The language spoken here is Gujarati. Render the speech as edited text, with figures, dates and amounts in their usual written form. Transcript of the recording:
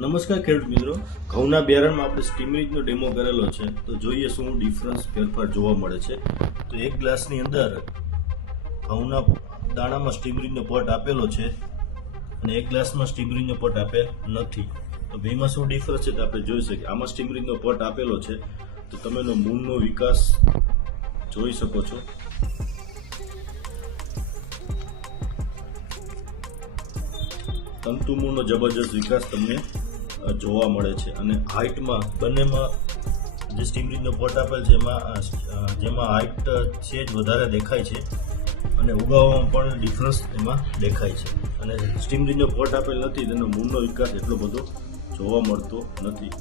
નમસ્કાર ખેડૂત મિત્રો, ઘઉંના બિયારણમાં આપણે સ્ટીમરીજનો ડેમો કરેલો છે. તો જોઈએ શું ડિફરન્સ ફેરફાર જોવા મળે છે. તો એક ગ્લાસની અંદર ઘઉંના દાણામાં સ્ટીમરીજનો પટ આપેલો છે અને એક ગ્લાસમાં સ્ટીમરીજનો પટ આપેલ નથી. તો બેમાં શું ડિફરન્સ છે તો આપણે જોઈ શકીએ. આમાં સ્ટીમરીજનો પટ આપેલો છે તો તમે એનો મૂળનો વિકાસ જોઈ શકો છો. તંતુ મૂળનો જબરજસ્ત વિકાસ તમને જોવા મળે છે અને હાઇટમાં બંનેમાં જે સ્ટીમરીજનો પટ આપેલ છે જેમાં હાઇટ છે જ વધારે દેખાય છે અને ઉગાવવામાં પણ ડિફરન્સ એમાં દેખાય છે. અને સ્ટીમરીજનો પટ આપેલ નથી તેનો મૂળનો વિકાસ એટલો બધો જોવા મળતો નથી.